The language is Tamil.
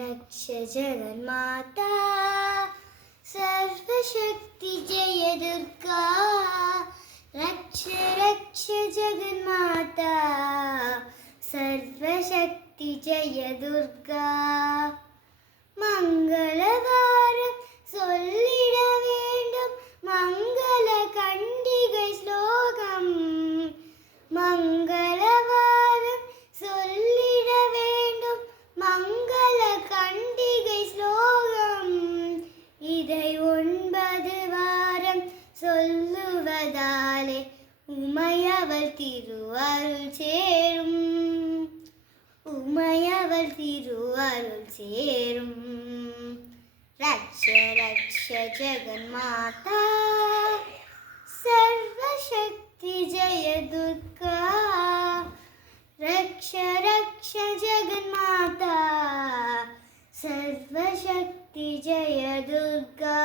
रक्ष जगन्माता सर्वशक्ति जय दुर्गा रक्ष जगन्माता सर्वशक्ति जय दुर्गा मंगलवारम சொல்லிட வேண்டும் மங்கள கண்டிகை ஸ்லோகம் மங்களவாரம் சொல்லிட வேண்டும் மங்கள கண்டிகை ஸ்லோகம் இதை 9 வாரம் சொல்லுவதாலே உமையவள் திருவருள் சேரும் உமையவள் திருவருள் சேரும் रक्ष रक्ष जगन्माता सर्वशक्ति जय दुर्गा रक्ष रक्ष जगन्माता सर्वशक्ति जय दुर्गा